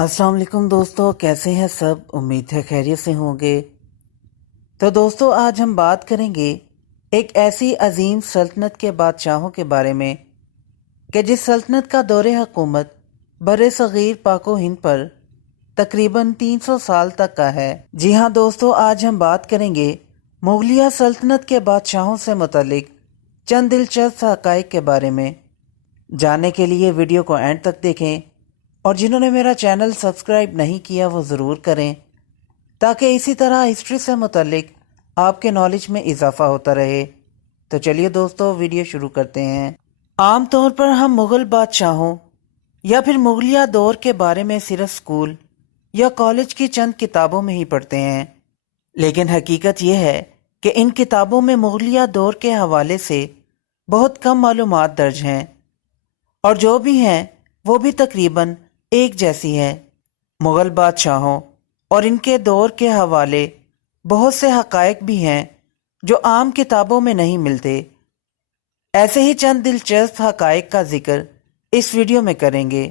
अस्सलाम वालेकुम दोस्तों, कैसे हैं सब। उम्मीद है खैरियत से होंगे। तो दोस्तों, आज हम बात करेंगे एक ऐसी अजीम सल्तनत के बादशाहों के बारे में कि जिस सल्तनत का दौरे हुकूमत बरे सगीर पाको हिंद पर तकरीबन 300 साल तक का है। जी हाँ दोस्तों, आज हम बात करेंगे मुगलिया सल्तनत के बादशाहों से मुतल्लिक चंद दिलचस्प हक़ाइक़ के बारे में। जानने के लिए वीडियो को एंड तक देखें और जिन्होंने मेरा चैनल सब्सक्राइब नहीं किया वो ज़रूर करें, ताकि इसी तरह हिस्ट्री से मुतल्लिक आपके नॉलेज में इजाफ़ा होता रहे। तो चलिए दोस्तों, वीडियो शुरू करते हैं। आम तौर पर हम मुग़ल बादशाहों या फिर मुगलिया दौर के बारे में सिर्फ स्कूल या कॉलेज की चंद किताबों में ही पढ़ते हैं, लेकिन हकीकत यह है कि इन किताबों में मुगलिया दौर के हवाले से बहुत कम मालूमात दर्ज हैं, और जो भी हैं वो भी तकरीबन एक जैसी है। मुग़ल बादशाहों और इनके दौर के हवाले बहुत से हक़ाइक़ भी हैं जो आम किताबों में नहीं मिलते। ऐसे ही चंद दिलचस्प हक़ाइक़ का जिक्र इस वीडियो में करेंगे।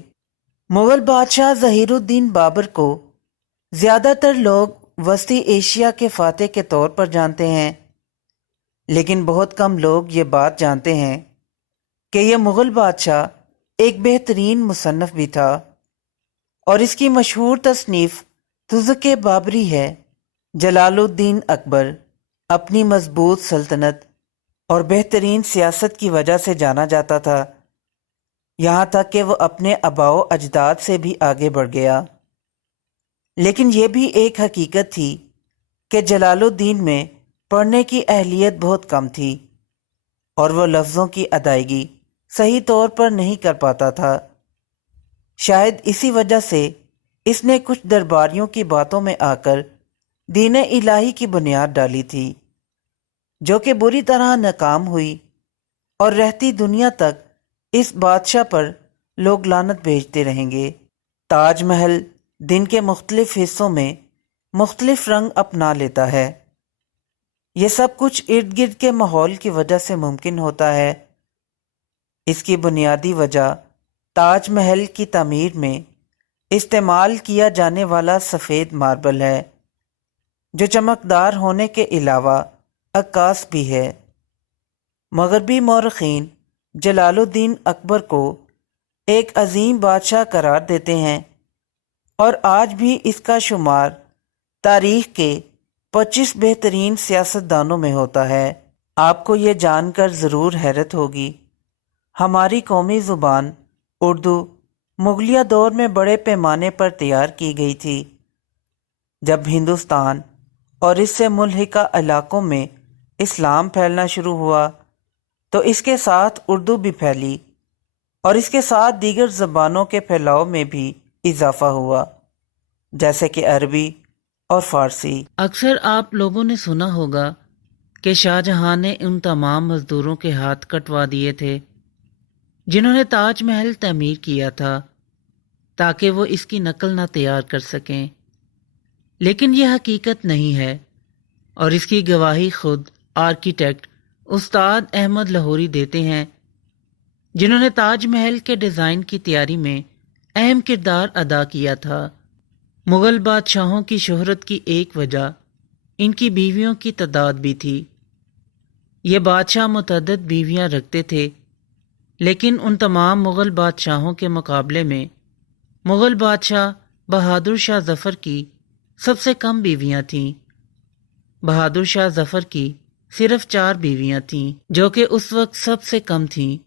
मुग़ल बादशाह ज़हीरुद्दीन बाबर को ज़्यादातर लोग वस्ती एशिया के फ़ातह के तौर पर जानते हैं, लेकिन बहुत कम लोग ये बात जानते हैं कि यह मुग़ल बादशाह एक बेहतरीन मुसन्नफ़ भी था, और इसकी मशहूर तसनीफ़ तुज़्क़-ए बाबरी है। जलालुद्दीन अकबर अपनी मजबूत सल्तनत और बेहतरीन सियासत की वजह से जाना जाता था, यहाँ तक कि वह अपने आबाओ अजदाद से भी आगे बढ़ गया। लेकिन यह भी एक हकीकत थी कि जलालुद्दीन में पढ़ने की अहलियत बहुत कम थी और वह लफ्ज़ों की अदायगी सही तौर पर नहीं कर पाता था। शायद इसी वजह से इसने कुछ दरबारियों की बातों में आकर दीन इलाही की बुनियाद डाली थी, जो कि बुरी तरह नाकाम हुई, और रहती दुनिया तक इस बादशाह पर लोग लानत भेजते रहेंगे। ताज महल दिन के मुख्तलिफ हिस्सों में मुख्तलिफ रंग अपना लेता है। ये सब कुछ इर्द गिर्द के माहौल की वजह से मुमकिन होता है। इसकी बुनियादी वजह ताज महल की तामीर में इस्तेमाल किया जाने वाला सफ़ेद मार्बल है, जो चमकदार होने के अलावा अक्कास भी है। मगरबी मौरख़ीन जलालुद्दीन अकबर को एक अजीम बादशाह करार देते हैं, और आज भी इसका शुमार तारीख़ के 25 बेहतरीन सियासतदानों में होता है। आपको ये जानकर ज़रूर हैरत होगी, हमारी कौमी ज़ुबान उर्दू मुगलिया दौर में बड़े पैमाने पर तैयार की गई थी। जब हिंदुस्तान और इससे मुल्हिका इलाक़ों में इस्लाम फैलना शुरू हुआ तो इसके साथ उर्दू भी फैली, और इसके साथ दीगर ज़बानों के फैलाव में भी इजाफ़ा हुआ, जैसे कि अरबी और फ़ारसी। अक्सर आप लोगों ने सुना होगा कि शाहजहां ने उन तमाम मज़दूरों के हाथ कटवा दिए थे जिन्होंने ताज महल तमीर किया था, ताकि वो इसकी नकल ना तैयार कर सकें। लेकिन यह हकीकत नहीं है, और इसकी गवाही खुद आर्किटेक्ट उस्ताद अहमद लाहौरी देते हैं, जिन्होंने ताज महल के डिज़ाइन की तैयारी में अहम किरदार अदा किया था। मुग़ल बादशाहों की शोहरत की एक वजह इनकी बीवियों की तादाद भी थी। ये बादशाह मुतअद्दिद बीवियां रखते थे, लेकिन उन तमाम मुग़ल बादशाहों के मुकाबले में मुग़ल बादशाह बहादुर शाह ज़फ़र की सबसे कम बीवियां थीं। बहादुर शाह ज़फ़र की सिर्फ 4 बीवियां थीं, जो कि उस वक्त सबसे कम थीं।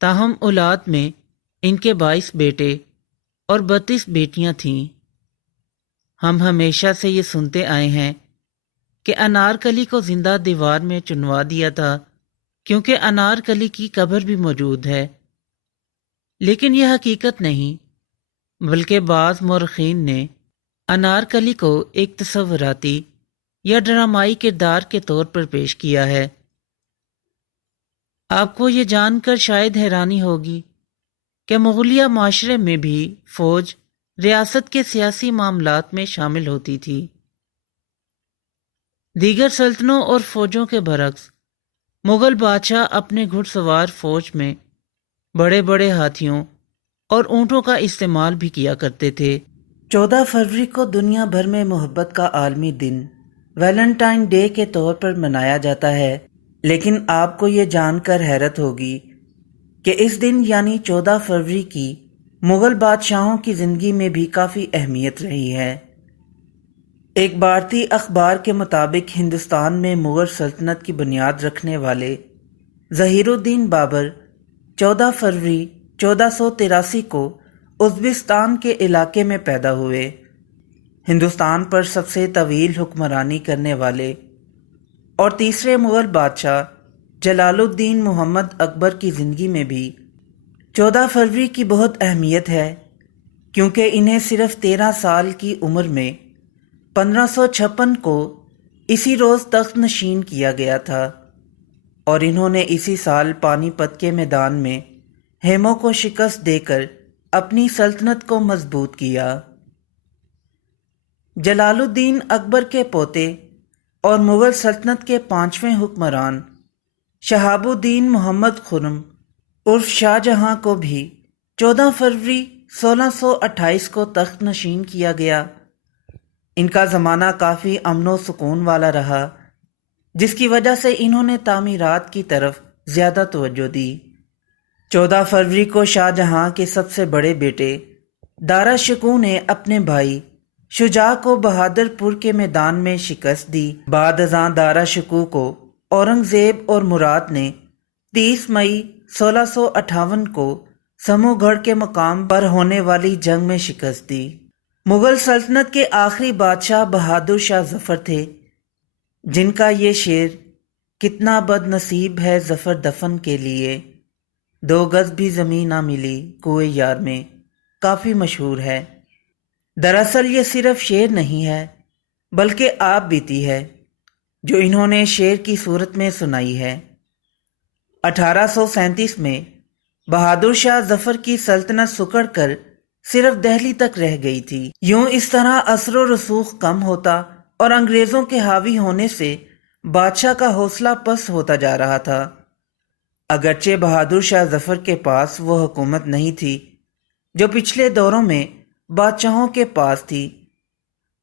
ताहम औलाद में इनके 22 बेटे और 32 बेटियां थीं। हम हमेशा से ये सुनते आए हैं कि अनारकली को जिंदा दीवार में चुनवा दिया था, क्योंकि अनारकली की कब्र भी मौजूद है। लेकिन यह हकीकत नहीं, बल्कि बाज़ मौरख़ीन ने अनारकली को एक तसव्वुराती या ड्रामाई किरदार के तौर पर पेश किया है। आपको ये जानकर शायद हैरानी होगी कि मुग़लिया माशरे में भी फ़ौज रियासत के सियासी मामलात में शामिल होती थी। दीगर सल्तनों और फ़ौजों के बरक्स मुग़ल बादशाह अपने घुड़सवार फ़ौज में बड़े बड़े हाथियों और ऊँटों का इस्तेमाल भी किया करते थे। 14 फरवरी को दुनिया भर में मोहब्बत का आलमी दिन वैलेंटाइन डे के तौर पर मनाया जाता है, लेकिन आपको ये जानकर हैरत होगी कि इस दिन यानी 14 फरवरी की मुग़ल बादशाहों की ज़िंदगी में भी काफ़ी अहमियत रही है। एक भारतीय अखबार के मुताबिक हिंदुस्तान में मुग़ल सल्तनत की बुनियाद रखने वाले ज़हीरुद्दीन बाबर 14 फरवरी 1483 को उज़्बेकिस्तान के इलाके में पैदा हुए। हिंदुस्तान पर सबसे तवील हुक्मरानी करने वाले और तीसरे मुग़ल बादशाह जलालुद्दीन मोहम्मद अकबर की ज़िंदगी में भी 14 फरवरी की बहुत अहमियत है, क्योंकि इन्हें सिर्फ 13 साल की उम्र में 1556 को इसी रोज़ तख्त नशीन किया गया था और इन्होंने इसी साल पानीपत के मैदान में हेमों को शिकस्त देकर अपनी सल्तनत को मजबूत किया। जलालुद्दीन अकबर के पोते और मुग़ल सल्तनत के 5वें हुक्मरान शहाबुद्दीन मोहम्मद खुर्रम उर्फ शाहजहां को भी 14 फरवरी 1628 को तख्त नशीन किया गया। इनका ज़माना काफ़ी अमन सुकून वाला रहा, जिसकी वजह से इन्होंने तामीरात की तरफ ज़्यादा तवज्जो दी। 14 फरवरी को शाहजहां के सबसे बड़े बेटे दारा शिकोह ने अपने भाई शुजा को बहादुरपुर के मैदान में शिकस्त दी। बाद अज़ां दारा शिकोह को औरंगज़ेब और मुराद ने 30 मई 1658 को समूहगढ़ के मकाम पर होने वाली जंग में शिकस्त दी। मुग़ल सल्तनत के आखिरी बादशाह बहादुर शाह ज़फ़र थे, जिनका ये शेर कितना बदनसीब है ज़फ़र दफन के लिए, 2 गज़ भी ज़मीन ना मिली कुए यार में, काफ़ी मशहूर है। दरअसल ये सिर्फ शेर नहीं है, बल्कि आप बीती है जो इन्होंने शेर की सूरत में सुनाई है। 1837 में बहादुर शाह ज़फ़र की सल्तनत सिकुड़ कर सिर्फ दिल्ली तक रह गई थी। यूं इस तरह असर रसूख कम होता और अंग्रेज़ों के हावी होने से बादशाह का हौसला पस्त होता जा रहा था। अगरचे बहादुर शाह ज़फ़र के पास वो हुकूमत नहीं थी जो पिछले दौरों में बादशाहों के पास थी,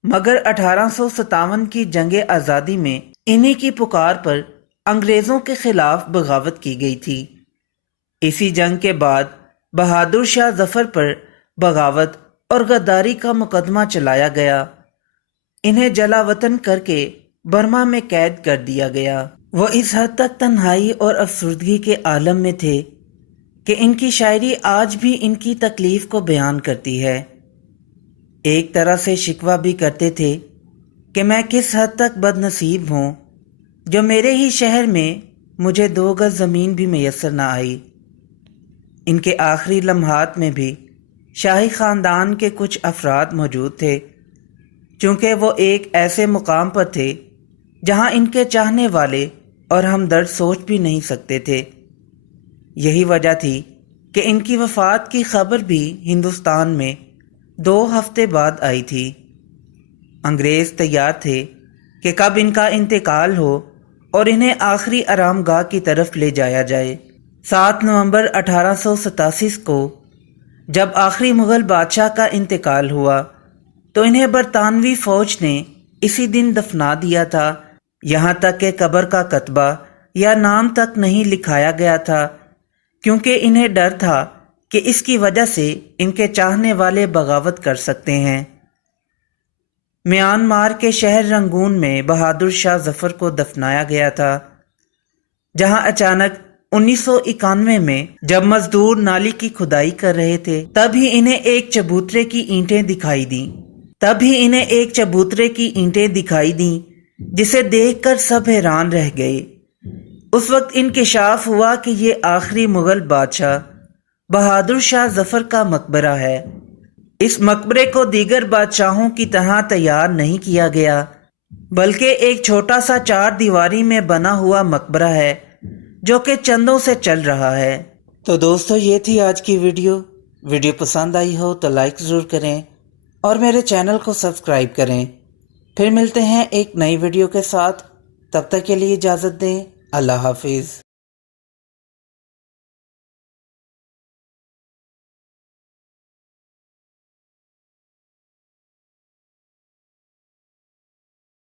मगर 1857 की जंग आज़ादी में इन्हीं की पुकार पर अंग्रेज़ों के खिलाफ बगावत की गई थी। इसी जंग के बाद बहादुर शाह ज़फ़र पर बगावत और गद्दारी का मुकदमा चलाया गया। इन्हें जलावतन करके बर्मा में कैद कर दिया गया। वो इस हद तक तन्हाई और अफसुर्दगी के आलम में थे कि इनकी शायरी आज भी इनकी तकलीफ़ को बयान करती है। एक तरह से शिकवा भी करते थे कि मैं किस हद तक बदनसीब हूँ जो मेरे ही शहर में मुझे 2 गज़ ज़मीन भी मैसर ना आई। इनके आखिरी लम्हात में भी शाही ख़ानदान के कुछ अफराद मौजूद थे, चूँकि वो एक ऐसे मुकाम पर थे जहाँ इनके चाहने वाले और हमदर्द सोच भी नहीं सकते थे। यही वजह थी कि इनकी वफ़ात की खबर भी हिंदुस्तान में 2 हफ्ते बाद आई थी। अंग्रेज़ तैयार थे कि कब इनका इंतकाल हो और इन्हें आखिरी आरामगाह की तरफ ले जाया जाए। 7 नवंबर 1887 को जब आखिरी मुग़ल बादशाह का इंतकाल हुआ तो इन्हें बरतानवी फ़ौज ने इसी दिन दफना दिया था। यहाँ तक कि कब्र का कतबा या नाम तक नहीं लिखाया गया था, क्योंकि इन्हें डर था कि इसकी वजह से इनके चाहने वाले बगावत कर सकते हैं। म्यांमार के शहर रंगून में बहादुर शाह ज़फ़र को दफनाया गया था, जहां अचानक 1991 में जब मजदूर नाली की खुदाई कर रहे थे तभी इन्हें एक चबूतरे की ईंटें दिखाई दी जिसे देखकर सब हैरान रह गए। उस वक्त इंकशाफ हुआ कि ये आखिरी मुग़ल बादशाह बहादुर शाह ज़फ़र का मकबरा है। इस मकबरे को दीगर बादशाहों की तरह तैयार नहीं किया गया, बल्कि एक छोटा सा 4 दीवारी में बना हुआ मकबरा है जो कि चंदों से चल रहा है। तो दोस्तों, ये थी आज की वीडियो पसंद आई हो तो लाइक ज़रूर करें और मेरे चैनल को सब्सक्राइब करें। फिर मिलते हैं एक नई वीडियो के साथ, तब तक के लिए इजाज़त दें। अल्लाह हाफिज़।